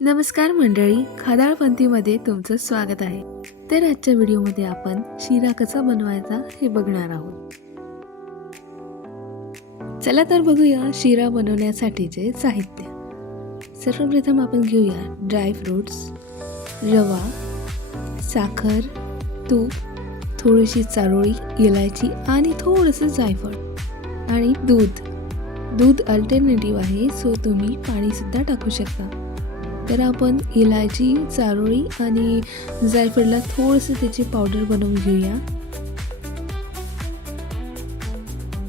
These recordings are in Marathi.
नमस्कार मंडळी, खादाळपंथीमध्ये तुमचं स्वागत आहे. तर आजच्या व्हिडिओमध्ये आपण शिरा कसा बनवायचा हे बघणार आहोत. चला तर बघूया शिरा बनवण्यासाठीचे साहित्य. सर्वप्रथम आपण घेऊया ड्रायफ्रूट्स, रवा, साखर, तूप, थोडीशी चारोळी, इलायची आणि थोडंसं जायफळ आणि दूध अल्टरनेटिव्ह आहे, सो तुम्ही पाणीसुद्धा टाकू शकता. तर आपण इलायची, चारोळी आणि जायफळला थोडंसं त्याची पावडर बनवून घेऊया.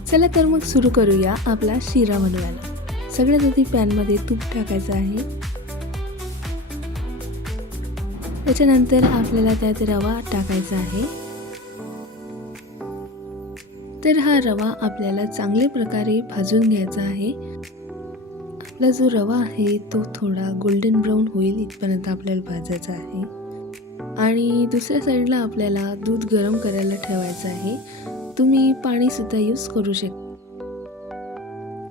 चला तर मग सुरू करूया आपला शिरा बनवायला. सगळ्यात आधी पॅनमध्ये तूप टाकायचं आहे. त्याच्यानंतर आपल्याला त्यात रवा टाकायचा आहे. तर हा रवा आपल्याला चांगल्या प्रकारे भाजून घ्यायचा आहे. आपला जो रवा आहे तो थोडा गोल्डन ब्राऊन होईल इथपर्यंत आपल्याला भाजायचा आहे. आणि दुसऱ्या साईडला आपल्याला दूध गरम करायला ठेवायचं आहे. तुम्ही पाणीसुद्धा यूज करू शकता.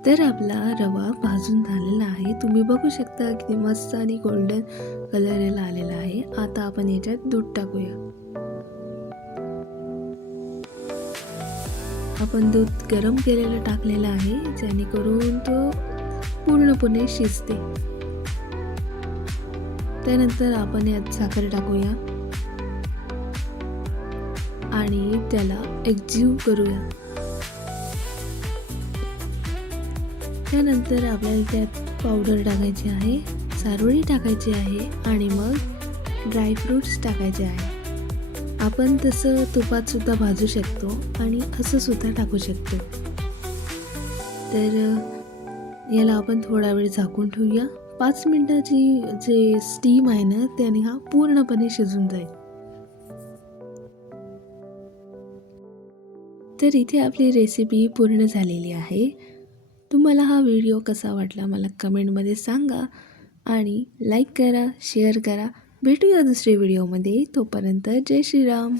तर आपला रवा भाजून झालेला आहे. तुम्ही बघू शकता किती मस्त आणि गोल्डन कलर याला आलेला आहे. आता आपण याच्यात दूध टाकूया. आपण दूध गरम केलेलं टाकलेलं आहे, जेणेकरून तो पूर्णपणे शिजते. त्यानंतर आपण यात साखर टाकूया आणि त्याला एकजीव करूया. त्यानंतर आपल्याला त्यात पावडर टाकायची आहे, चारोळी टाकायची आहे आणि मग ड्रायफ्रूट्स टाकायचे आहे. आपण तसं तुपात सुद्धा भाजू शकतो आणि असं सुद्धा टाकू शकतो. तर याला आपण थोडा वेळ झाकून ठेवूया. 5 मिनिटाची जे स्टीम आहे ना, त्याने हा पूर्णपणे शिजून जाईल. तर इथे आपली रेसिपी पूर्ण झालेली आहे. तुम्हाला हा व्हिडिओ कसा वाटला मला कमेंटमध्ये सांगा आणि लाईक करा, शेअर करा. भेटूया दुसऱ्या व्हिडिओमध्ये. तोपर्यंत जय श्रीराम.